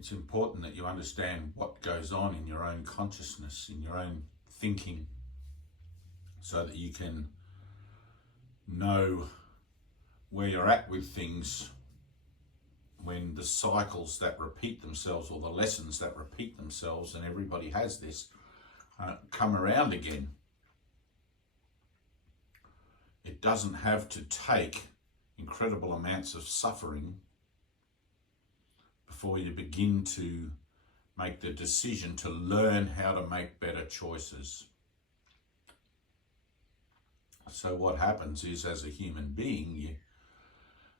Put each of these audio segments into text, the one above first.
it's important that you understand what goes on in your own consciousness, in your own thinking, so that you can know where you're at with things when the cycles that repeat themselves, or the lessons that repeat themselves, and everybody has this, come around again. It doesn't have to take incredible amounts of suffering before you begin to make the decision to learn how to make better choices. So what happens is, as a human being, you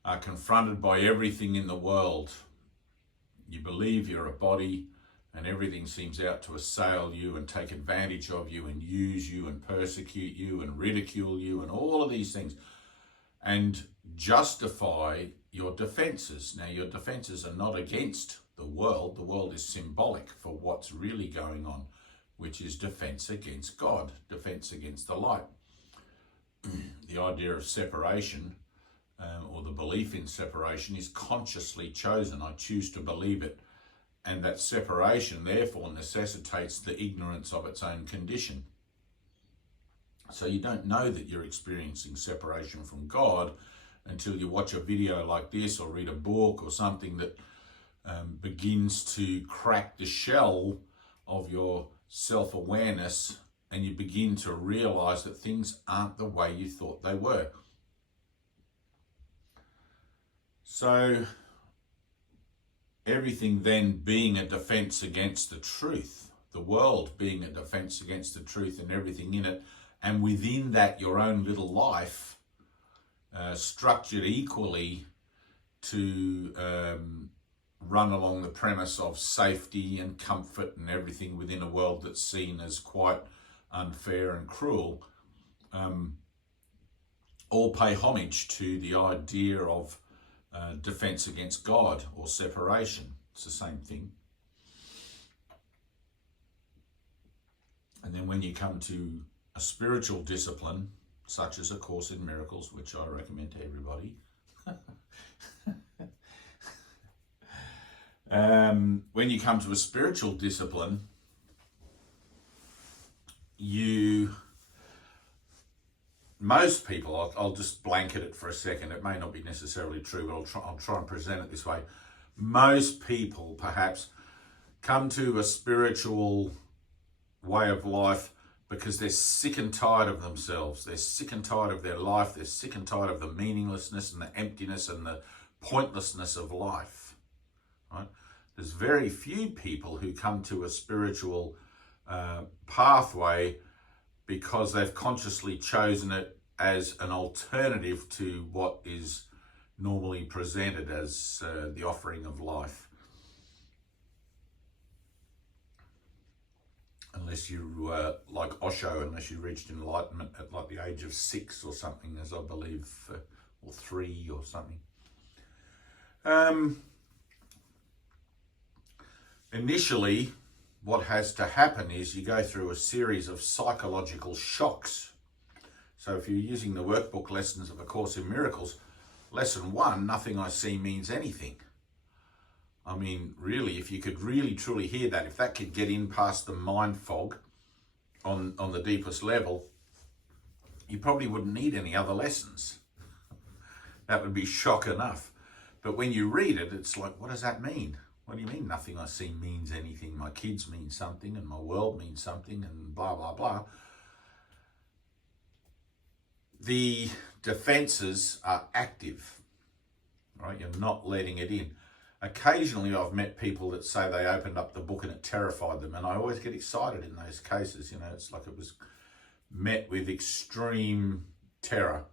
are confronted by everything in the world. You believe you're a body, and everything seems out to assail you and take advantage of you and use you and persecute you and ridicule you and all of these things, and justify your defenses. Now, your defenses are not against the world. The world is symbolic for what's really going on, which is defense against God, defense against the light. The idea of separation, or the belief in separation, is consciously chosen. I choose to believe it. And that separation, therefore, necessitates the ignorance of its own condition. So you don't know that you're experiencing separation from God until you watch a video like this, or read a book or something that begins to crack the shell of your self-awareness, and you begin to realize that things aren't the way you thought they were. So everything then being a defense against the truth, the world being a defense against the truth and everything in it, and within that your own little life, structured equally to run along the premise of safety and comfort and everything within a world that's seen as quite unfair and cruel, all pay homage to the idea of defense against God or separation. It's the same thing. And then when you come to a spiritual discipline, such as A Course in Miracles, which I recommend to everybody, when you come to a spiritual discipline, most people, I'll just blanket it for a second, it may not be necessarily true, but I'll try and present it this way. Most people perhaps come to a spiritual way of life because they're sick and tired of themselves. They're sick and tired of their life. They're sick and tired of the meaninglessness and the emptiness and the pointlessness of life. Right? There's very few people who come to a spiritual pathway because they've consciously chosen it as an alternative to what is normally presented as the offering of life. Unless you, like Osho, unless you reached enlightenment at like the age of 6 or something, as I believe, or 3 or something. Initially, what has to happen is you go through a series of psychological shocks. So if you're using the workbook lessons of A Course in Miracles, lesson 1, nothing I see means anything. I mean, really, if you could really truly hear that, if that could get in past the mind fog on the deepest level, you probably wouldn't need any other lessons. That would be shock enough. But when you read it, it's like, what does that mean? What do you mean nothing I see means anything? My kids mean something, and my world means something, and blah, blah, blah. The defenses are active, right? You're not letting it in. Occasionally I've met people that say they opened up the book and it terrified them, and I always get excited in those cases. You know, it's like it was met with extreme terror.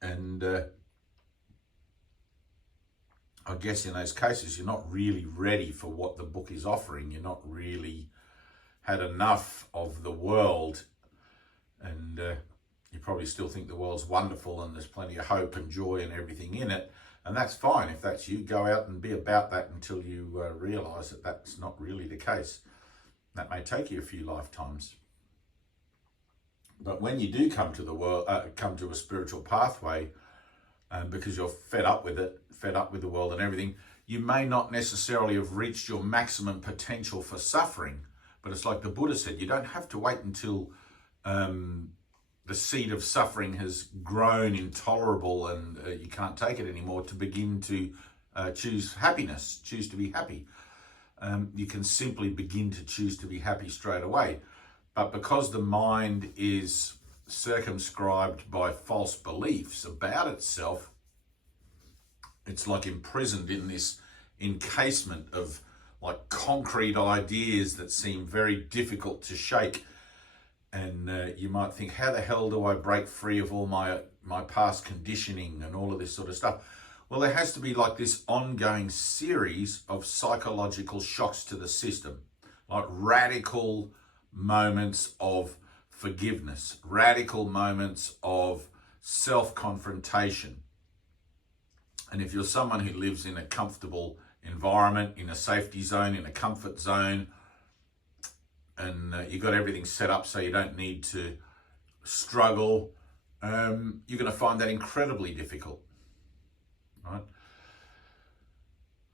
And I guess in those cases you're not really ready for what the book is offering. You're not really had enough of the world, and you probably still think the world's wonderful and there's plenty of hope and joy and everything in it. And that's fine. If that's you, go out and be about that until you realise that that's not really the case. That may take you a few lifetimes. But when you do come to the world, come to a spiritual pathway, because you're fed up with it, fed up with the world and everything, you may not necessarily have reached your maximum potential for suffering. But it's like the Buddha said, you don't have to wait until the seed of suffering has grown intolerable and you can't take it anymore to begin to choose happiness, choose to be happy. You can simply begin to choose to be happy straight away. But because the mind is circumscribed by false beliefs about itself, it's like imprisoned in this encasement of like concrete ideas that seem very difficult to shake. And you might think, how the hell do I break free of all my past conditioning and all of this sort of stuff? Well, there has to be like this ongoing series of psychological shocks to the system, like radical moments of forgiveness, radical moments of self-confrontation. And if you're someone who lives in a comfortable environment, in a safety zone, in a comfort zone, and you've got everything set up so you don't need to struggle, you're going to find that incredibly difficult, right?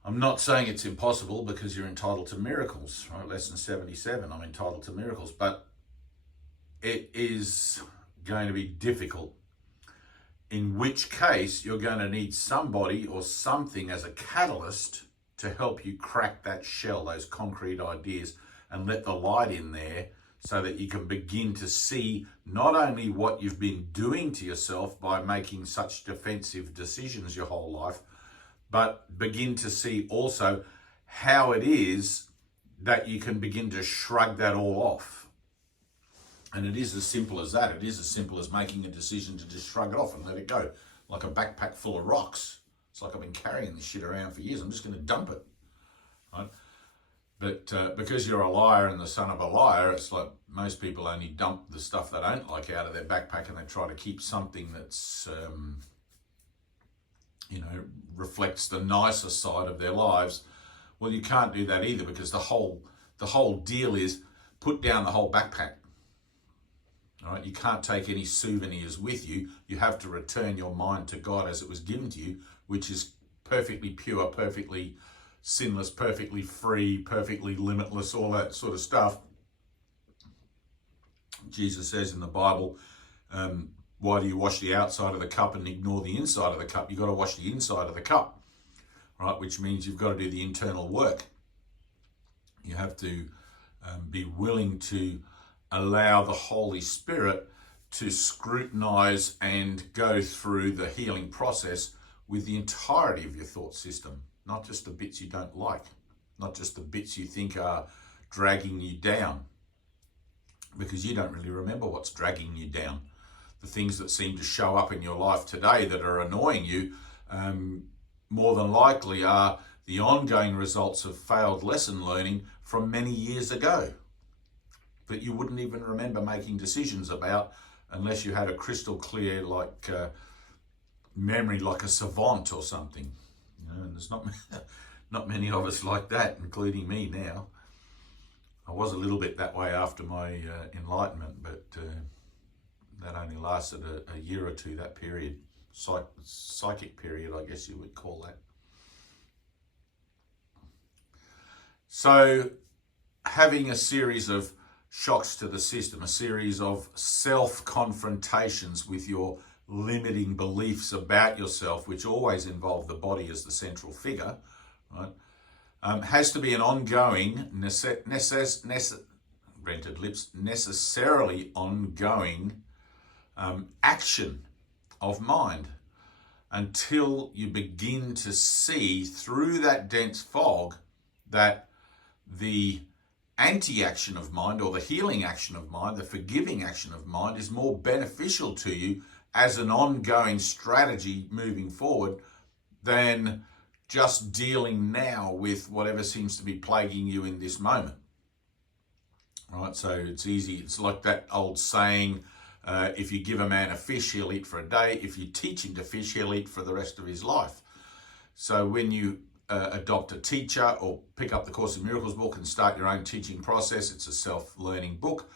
I'm not saying it's impossible, because you're entitled to miracles, right? Lesson 77, I'm entitled to miracles, but it is going to be difficult, in which case you're going to need somebody or something as a catalyst to help you crack that shell, those concrete ideas, and let the light in there so that you can begin to see not only what you've been doing to yourself by making such defensive decisions your whole life, but begin to see also how it is that you can begin to shrug that all off. And it is as simple as that. It is as simple as making a decision to just shrug it off and let it go, like a backpack full of rocks. It's like I've been carrying this shit around for years. I'm just going to dump it, right? But because you're a liar and the son of a liar, it's like most people only dump the stuff they don't like out of their backpack, and they try to keep something that's, reflects the nicer side of their lives. Well, you can't do that either, because the whole deal is put down the whole backpack. All right, you can't take any souvenirs with you. You have to return your mind to God as it was given to you, which is perfectly pure, perfectly sinless, perfectly free, perfectly limitless, all that sort of stuff. Jesus says in the Bible, why do you wash the outside of the cup and ignore the inside of the cup? You've got to wash the inside of the cup, right? Which means you've got to do the internal work. You have to be willing to allow the Holy Spirit to scrutinize and go through the healing process with the entirety of your thought system, not just the bits you don't like, not just the bits you think are dragging you down, because you don't really remember what's dragging you down. The things that seem to show up in your life today that are annoying you, more than likely are the ongoing results of failed lesson learning from many years ago, that you wouldn't even remember making decisions about unless you had a crystal clear memory, like a savant or something. And there's not many of us like that, including me now. I was a little bit that way after my enlightenment, but that only lasted a year or two, that period. Psychic period, I guess you would call that. So having a series of shocks to the system, a series of self-confrontations with your limiting beliefs about yourself, which always involve the body as the central figure, right? Has to be an ongoing, necessarily ongoing action of mind, until you begin to see through that dense fog that the anti-action of mind, or the healing action of mind, the forgiving action of mind, is more beneficial to you as an ongoing strategy moving forward than just dealing now with whatever seems to be plaguing you in this moment. Right, so it's easy. It's like that old saying, if you give a man a fish, he'll eat for a day. If you teach him to fish, he'll eat for the rest of his life. So when you adopt a teacher or pick up the Course in Miracles book and start your own teaching process, it's a self-learning book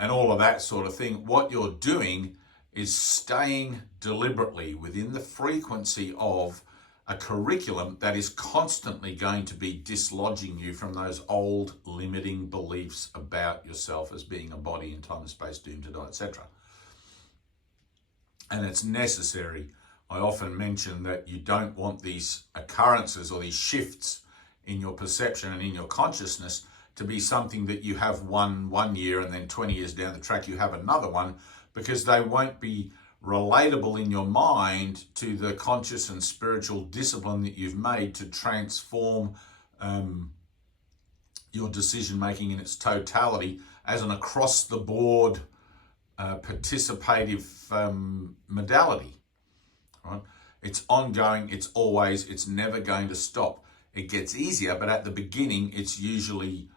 and all of that sort of thing, what you're doing is staying deliberately within the frequency of a curriculum that is constantly going to be dislodging you from those old limiting beliefs about yourself as being a body in time and space doomed to die, etc. And it's necessary. I often mention that you don't want these occurrences or these shifts in your perception and in your consciousness to be something that you have one year and then 20 years down the track you have another one, because they won't be relatable in your mind to the conscious and spiritual discipline that you've made to transform your decision making in its totality as an across the board participative modality. Right? It's ongoing, it's always, it's never going to stop. It gets easier, but at the beginning it's usually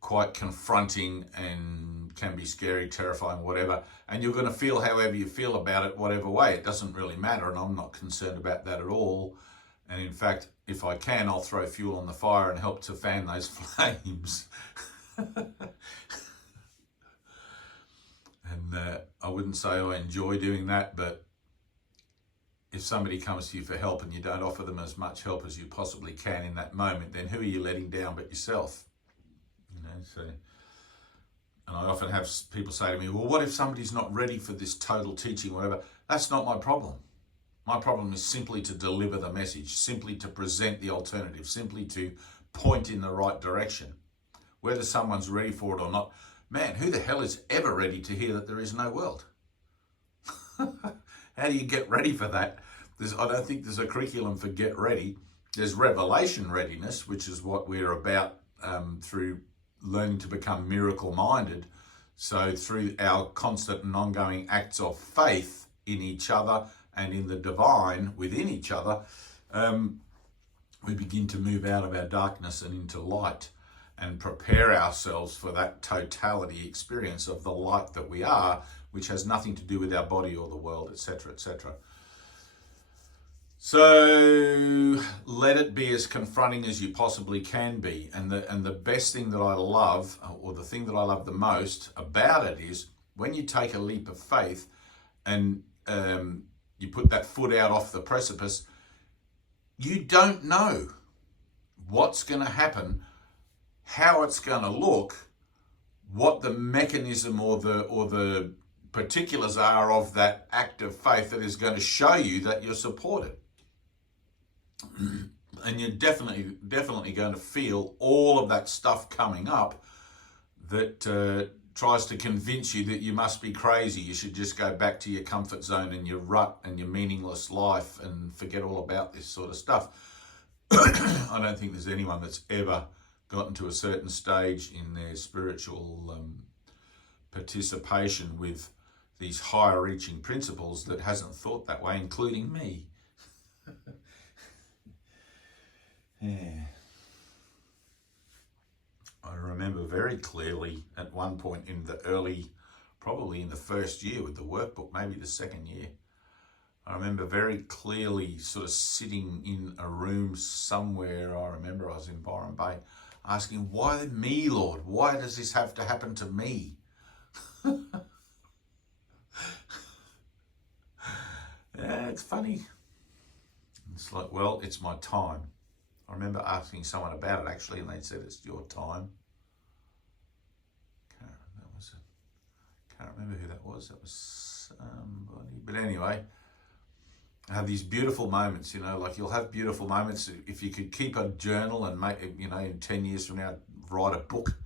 quite confronting and can be scary, terrifying, whatever. And you're going to feel however you feel about it, whatever way. It doesn't really matter, and I'm not concerned about that at all. And in fact, if I can, I'll throw fuel on the fire and help to fan those flames. And I wouldn't say I enjoy doing that, but if somebody comes to you for help and you don't offer them as much help as you possibly can in that moment, then who are you letting down but yourself? You know, so, and I often have people say to me, well, what if somebody's not ready for this total teaching, whatever? That's not my problem. My problem is simply to deliver the message, simply to present the alternative, simply to point in the right direction. Whether someone's ready for it or not, man, who the hell is ever ready to hear that there is no world? How do you get ready for that? I don't think there's a curriculum for get ready. There's revelation readiness, which is what we're about through learning to become miracle-minded. So through our constant and ongoing acts of faith in each other and in the divine within each other, we begin to move out of our darkness and into light and prepare ourselves for that totality experience of the light that we are, which has nothing to do with our body or the world, etc., etc. So let it be as confronting as you possibly can be. And the best thing that I love, or the thing that I love the most about it, is when you take a leap of faith and you put that foot out off the precipice, you don't know what's going to happen, how it's going to look, what the mechanism or the particulars are of that act of faith that is going to show you that you're supported. And you're definitely going to feel all of that stuff coming up that tries to convince you that you must be crazy. You should just go back to your comfort zone and your rut and your meaningless life and forget all about this sort of stuff. I don't think there's anyone that's ever gotten to a certain stage in their spiritual participation with these higher reaching principles that hasn't thought that way, including me. Yeah. I remember very clearly at one point in the probably in the first year with the workbook, maybe the second year, I remember very clearly sort of sitting in a room somewhere. I remember I was in Byron Bay asking, why me, Lord? Why does this have to happen to me? Yeah, it's funny. It's like, well, it's my time. I remember asking someone about it actually, and they said, it's your time. Can't remember who that was. That was somebody. But anyway, I have these beautiful moments, you know, like you'll have beautiful moments. If you could keep a journal and make, you know, in 10 years from now, write a book,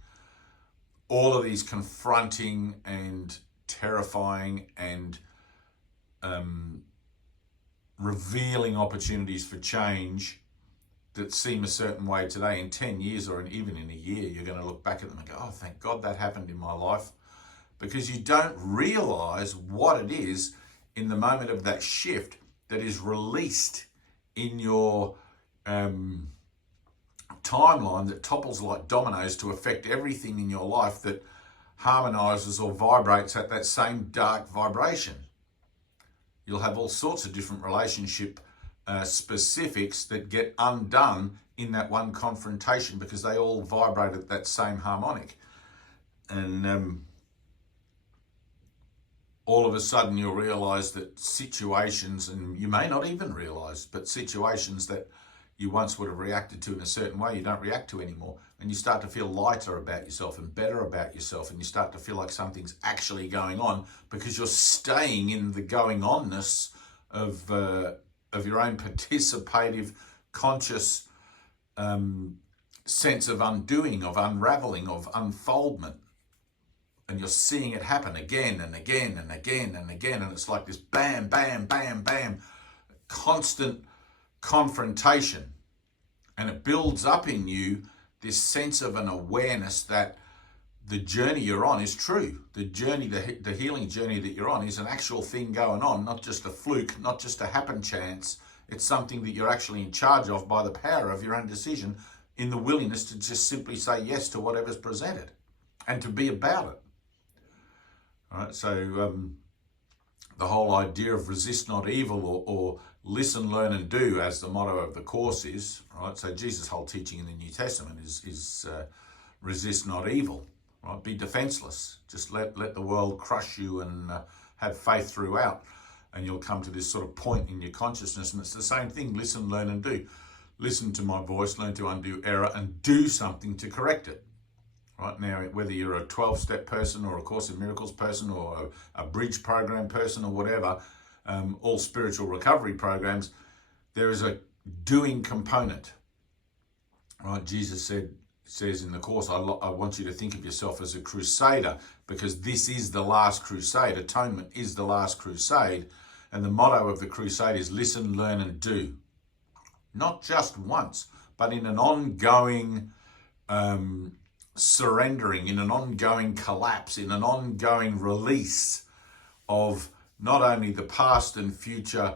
all of these confronting and terrifying and revealing opportunities for change that seem a certain way today, in 10 years or even in a year, you're going to look back at them and go, oh, thank God that happened in my life. Because you don't realize what it is in the moment of that shift that is released in your timeline that topples like dominoes to affect everything in your life that harmonizes or vibrates at that same dark vibration. You'll have all sorts of different relationship specifics that get undone in that one confrontation because they all vibrate at that same harmonic. And all of a sudden you'll realize that situations, and you may not even realize, but situations that you once would have reacted to in a certain way, you don't react to anymore. And you start to feel lighter about yourself and better about yourself. And you start to feel like something's actually going on because you're staying in the going onness of your own participative, conscious sense of undoing, of unraveling, of unfoldment. And you're seeing it happen again and again and again and again. And it's like this bam, bam, bam, bam, constant confrontation. And it builds up in you this sense of an awareness that the journey you're on is true. The journey, the healing journey that you're on is an actual thing going on, not just a fluke, not just a happen chance. It's something that you're actually in charge of by the power of your own decision, in the willingness to just simply say yes to whatever's presented and to be about it. All right, so the whole idea of resist not evil, or listen, learn and do, as the motto of the Course is, right? So Jesus' whole teaching in the New Testament is resist not evil, right? Be defenseless. Just let the world crush you and have faith throughout. And you'll come to this sort of point in your consciousness. And it's the same thing, listen, learn and do. Listen to my voice, learn to undo error, and do something to correct it. Right now, whether you're a 12-step person or a Course in Miracles person or a bridge program person or whatever, all spiritual recovery programs, there is a doing component. Right? Jesus says in the Course, I want you to think of yourself as a crusader, because this is the last crusade. Atonement is the last crusade. And the motto of the crusade is listen, learn and do. Not just once, but in an ongoing surrendering, in an ongoing collapse, in an ongoing release of not only the past and future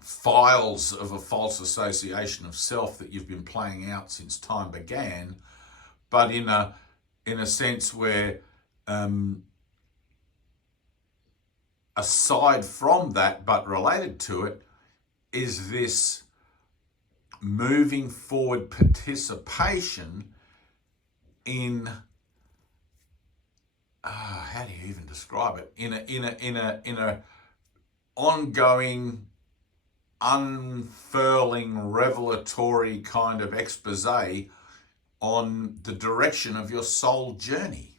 files of a false association of self that you've been playing out since time began, but in a sense where aside from that, but related to it, is this moving forward participation in how do you even describe it? In a ongoing, unfurling, revelatory kind of expose on the direction of your soul journey.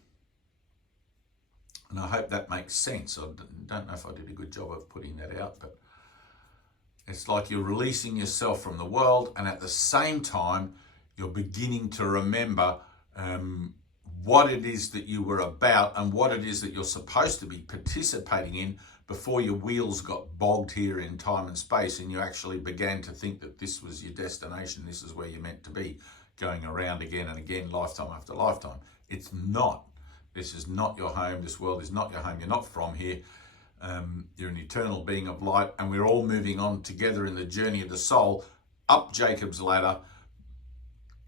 And I hope that makes sense. I don't know if I did a good job of putting that out, but it's like you're releasing yourself from the world, and at the same time, you're beginning to remember what it is that you were about and what it is that you're supposed to be participating in before your wheels got bogged here in time and space and you actually began to think that this was your destination, this is where you're meant to be, going around again and again, lifetime after lifetime. It's not. This is not your home. This world is not your home. You're not from here. You're an eternal being of light, and we're all moving on together in the journey of the soul, up Jacob's ladder,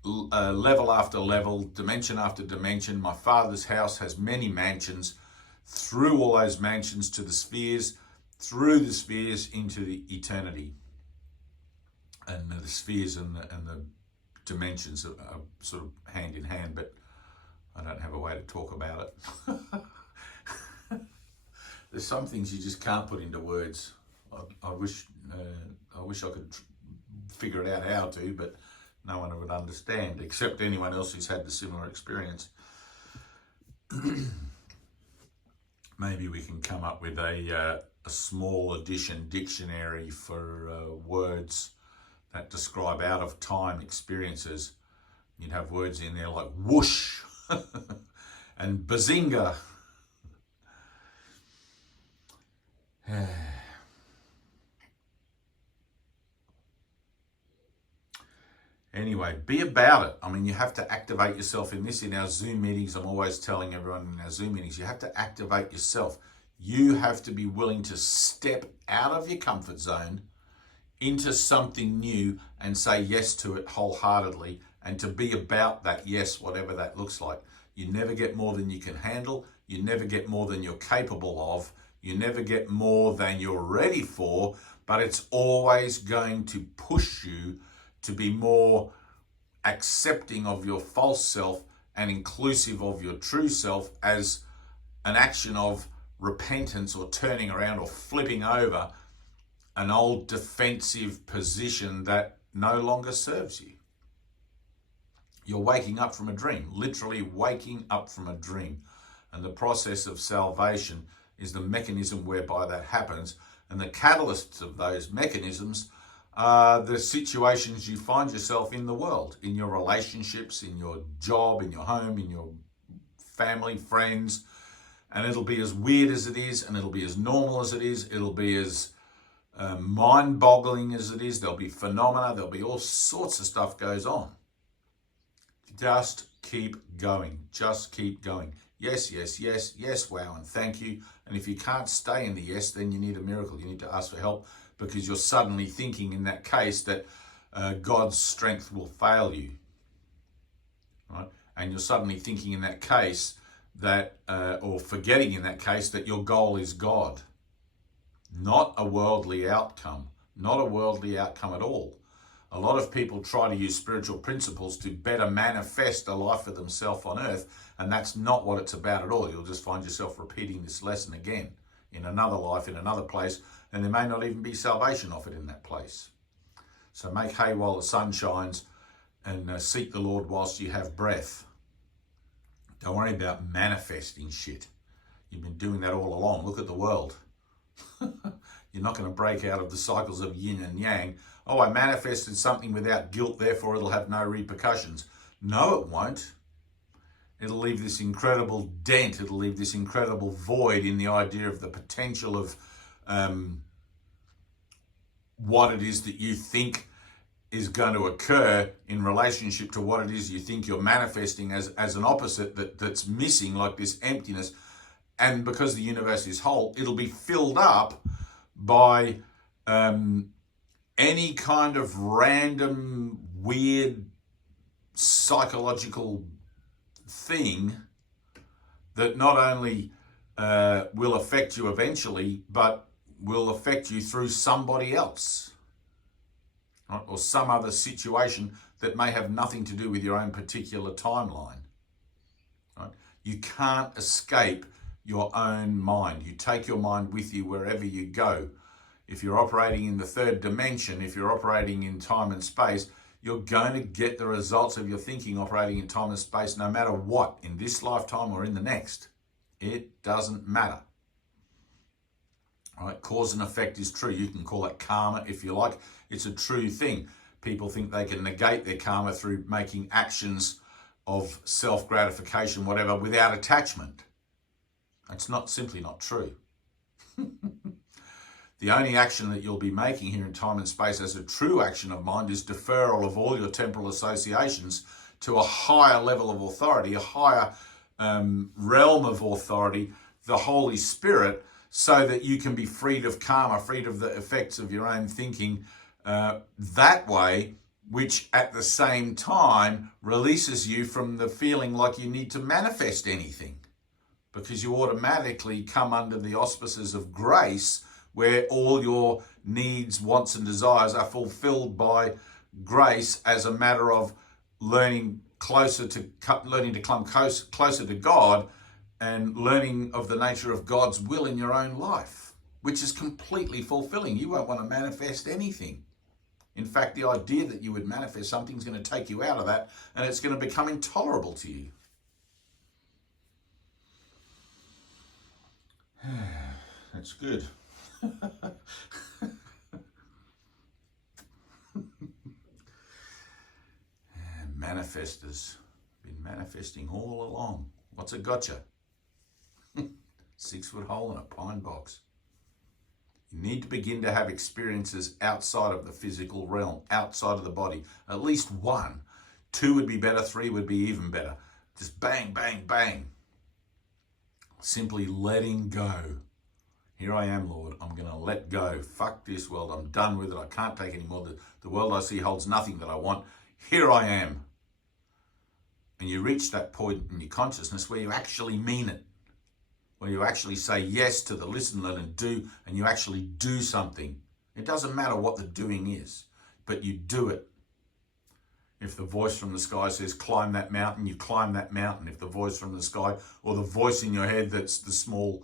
level after level, dimension after dimension. My Father's house has many mansions, through all those mansions to the spheres, through the spheres into the eternity. And the spheres and the dimensions are sort of hand in hand, but I don't have a way to talk about it. There's some things you just can't put into words. I wish I could figure it out how to, but no one would understand, except anyone else who's had the similar experience. Maybe we can come up with a small edition dictionary for words that describe out of time experiences. You'd have words in there like whoosh and bazinga. Anyway, be about it. I mean, you have to activate yourself in this. In our Zoom meetings, I'm always telling everyone in our Zoom meetings, you have to activate yourself. You have to be willing to step out of your comfort zone into something new and say yes to it wholeheartedly, and to be about that yes, whatever that looks like. You never get more than you can handle. You never get more than you're capable of. You never get more than you're ready for, but it's always going to push you to be more accepting of your false self and inclusive of your true self as an action of repentance or turning around or flipping over an old defensive position that no longer serves you. You're waking up from a dream, literally waking up from a dream. And the process of salvation is the mechanism whereby that happens. And the catalysts of those mechanisms are the situations you find yourself in the world, in your relationships, in your job, in your home, in your family, friends. And it'll be as weird as it is, and it'll be as normal as it is. It'll be as mind-boggling as it is. There'll be phenomena. There'll be all sorts of stuff goes on. Just keep going. Just keep going. Yes, yes, yes, yes, wow, and thank you. And if you can't stay in the yes, then you need a miracle. You need to ask for help, because you're suddenly thinking in that case that God's strength will fail you. Right? And you're suddenly thinking in that case that, or forgetting in that case, that your goal is God. Not a worldly outcome. Not a worldly outcome at all. A lot of people try to use spiritual principles to better manifest a life for themselves on earth, and that's not what it's about at all. You'll just find yourself repeating this lesson again in another life, in another place, and there may not even be salvation offered in that place. So make hay while the sun shines, and seek the Lord whilst you have breath. Don't worry about manifesting shit. You've been doing that all along. Look at the world. You're not going to break out of the cycles of yin and yang. Oh, I manifested something without guilt, therefore it'll have no repercussions. No, it won't. It'll leave this incredible dent. It'll leave this incredible void in the idea of the potential of what it is that you think is going to occur in relationship to what it is you think you're manifesting as an opposite that's missing, like this emptiness. And because the universe is whole, it'll be filled up by any kind of random, weird, psychological thing that not only will affect you eventually, but will affect you through somebody else, right? Or some other situation that may have nothing to do with your own particular timeline. Right? You can't escape your own mind. You take your mind with you wherever you go. If you're operating in the third dimension, if you're operating in time and space, you're going to get the results of your thinking operating in time and space no matter what, in this lifetime or in the next. It doesn't matter. All right? Cause and effect is true. You can call it karma if you like. It's a true thing. People think they can negate their karma through making actions of self-gratification, whatever, without attachment. That's simply not true. The only action that you'll be making here in time and space as a true action of mind is deferral of all your temporal associations to a higher level of authority, a higher realm of authority, the Holy Spirit, so that you can be freed of karma, freed of the effects of your own thinking that way, which at the same time releases you from the feeling like you need to manifest anything, because you automatically come under the auspices of grace, where all your needs, wants, and desires are fulfilled by grace as a matter of learning to come closer to God and learning of the nature of God's will in your own life, which is completely fulfilling. You won't want to manifest anything. In fact, the idea that you would manifest something is going to take you out of that, and it's going to become intolerable to you. That's good. Manifestors been manifesting all along. What's it got you? 6-foot hole in a pine box. You need to begin to have experiences outside of the physical realm, outside of the body. At least 1. 2 would be better. 3 would be even better. Just bang, bang, bang. Simply letting go. Here I am, Lord. I'm going to let go. Fuck this world. I'm done with it. I can't take any more. The world I see holds nothing that I want. Here I am. And you reach that point in your consciousness where you actually mean it. Where you actually say yes to the listen, learn, and do, and you actually do something. It doesn't matter what the doing is, but you do it. If the voice from the sky says, climb that mountain, you climb that mountain. If the voice from the sky, or the voice in your head that's the small,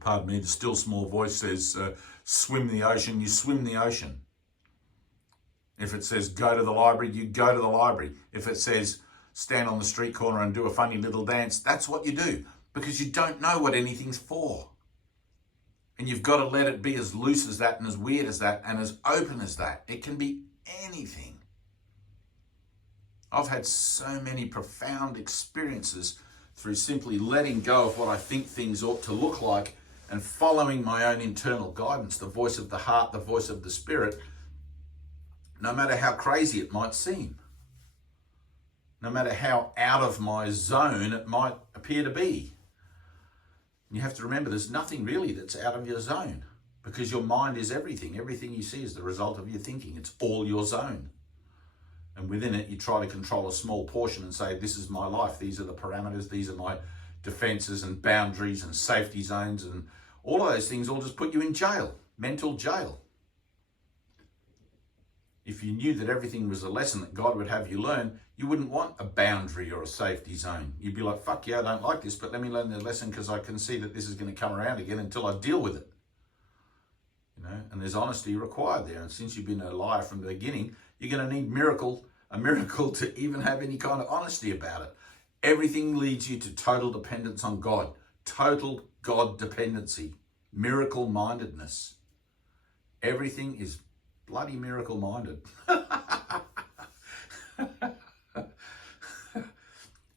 pardon me, the still small voice says, swim the ocean, you swim the ocean. If it says, go to the library, you go to the library. If it says, stand on the street corner and do a funny little dance, that's what you do, because you don't know what anything's for. And you've got to let it be as loose as that and as weird as that and as open as that. It can be anything. I've had so many profound experiences through simply letting go of what I think things ought to look like and following my own internal guidance, the voice of the heart, the voice of the spirit, no matter how crazy it might seem, no matter how out of my zone it might appear to be. You have to remember there's nothing really that's out of your zone, because your mind is everything. Everything you see is the result of your thinking. It's all your zone. And within it, you try to control a small portion and say, this is my life. These are the parameters. These are my defenses and boundaries and safety zones. And all of those things all just put you in jail, mental jail. If you knew that everything was a lesson that God would have you learn, you wouldn't want a boundary or a safety zone. You'd be like, fuck yeah, I don't like this, but let me learn the lesson because I can see that this is going to come around again until I deal with it. You know, and there's honesty required there. And since you've been a liar from the beginning, you're going to need a miracle to even have any kind of honesty about it. Everything leads you to total dependence on God. Total God dependency. Miracle mindedness. Everything is bloody miracle minded.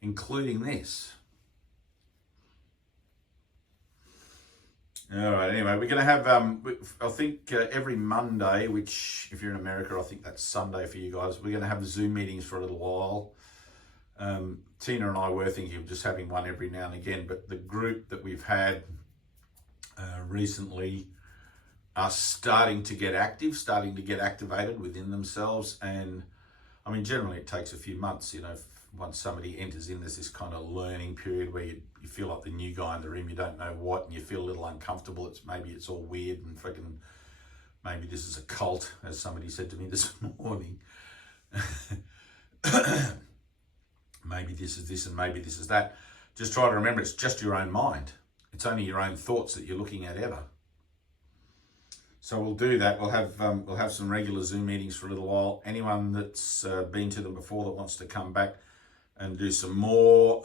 Including this. All right, anyway, we're going to have, I think every Monday, which if you're in America, I think that's Sunday for you guys, we're going to have Zoom meetings for a little while. Tina and I were thinking of just having one every now and again, but the group that we've had recently are starting to get active, starting to get activated within themselves. And I mean, generally it takes a few months, you know, once somebody enters in, there's this kind of learning period where you feel like the new guy in the room, you don't know what, and you feel a little uncomfortable. Maybe it's all weird and freaking, maybe this is a cult, as somebody said to me this morning. Maybe this is this and maybe this is that. Just try to remember it's just your own mind. It's only your own thoughts that you're looking at ever. So we'll do that. We'll have some regular Zoom meetings for a little while. Anyone that's been to them before that wants to come back and do some more,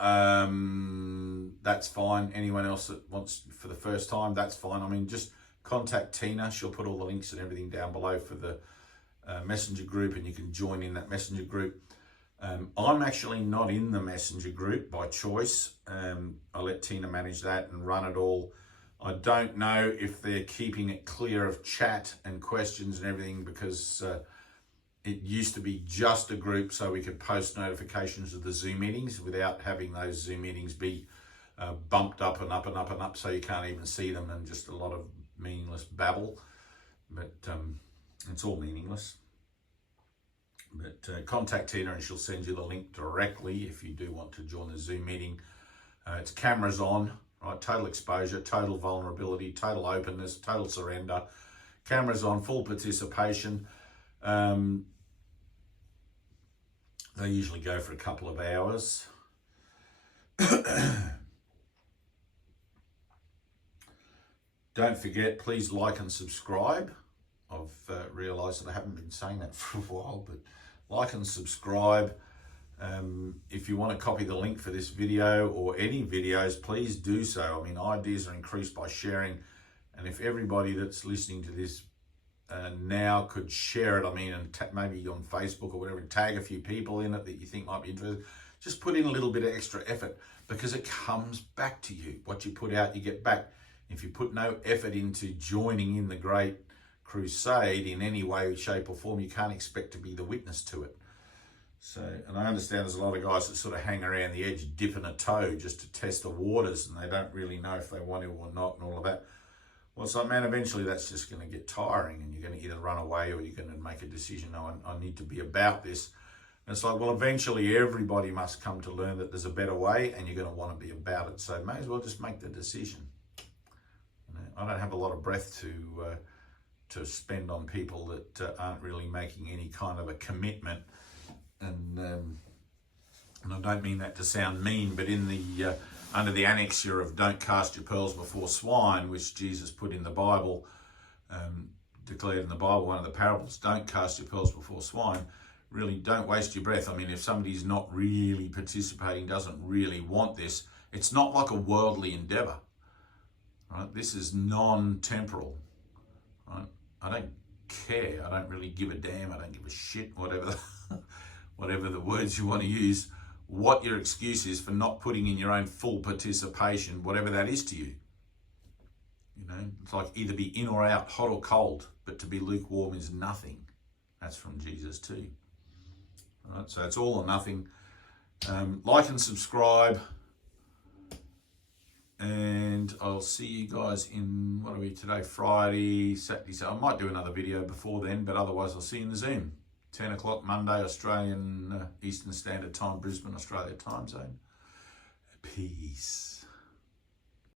that's fine. Anyone else that wants for the first time, that's fine. I mean, just contact Tina. She'll put all the links and everything down below for the messenger group, and you can join in that messenger group. I'm actually not in the messenger group by choice. I let Tina manage that and run it all. I don't know if they're keeping it clear of chat and questions and everything, because it used to be just a group so we could post notifications of the Zoom meetings without having those Zoom meetings be bumped up and up and up and up so you can't even see them, and just a lot of meaningless babble. But it's all meaningless. But contact Tina and she'll send you the link directly if you do want to join the Zoom meeting. It's cameras on. Right, total exposure, total vulnerability, total openness, total surrender. Cameras on, full participation. They usually go for a couple of hours. Don't forget, please like and subscribe. I've realised that I haven't been saying that for a while, but like and subscribe. If you want to copy the link for this video or any videos, please do so. I mean, ideas are increased by sharing. And if everybody that's listening to this now could share it, I mean, and maybe on Facebook or whatever, and tag a few people in it that you think might be interested, just put in a little bit of extra effort, because it comes back to you. What you put out, you get back. If you put no effort into joining in the great crusade in any way, shape or form, you can't expect to be the witness to it. So, and I understand there's a lot of guys that sort of hang around the edge dipping a toe just to test the waters, and they don't really know if they want to or not and all of that. Well, it's like, man, eventually that's just going to get tiring, and you're going to either run away or you're going to make a decision, no, I need to be about this. And it's like, well, eventually everybody must come to learn that there's a better way, and you're going to want to be about it. So may as well just make the decision. You know, I don't have a lot of breath to spend on people that aren't really making any kind of a commitment and I don't mean that to sound mean, but in the under the annexure of don't cast your pearls before swine, which Jesus put in the Bible, declared in the Bible, one of the parables, don't cast your pearls before swine, really don't waste your breath. I mean, if somebody's not really participating, doesn't really want this, it's not like a worldly endeavor, right? This is non-temporal, right? I don't care. I don't really give a damn. I don't give a shit, whatever the words you want to use, what your excuse is for not putting in your own full participation, whatever that is to you. You know, it's like either be in or out, hot or cold, but to be lukewarm is nothing. That's from Jesus too. All right, so it's all or nothing. Like and subscribe, and I'll see you guys in, what are we today, Friday, Saturday, so I might do another video before then, but otherwise I'll see you in the Zoom. 10 o'clock Monday, Australian Eastern Standard Time, Brisbane, Australia time zone. Peace.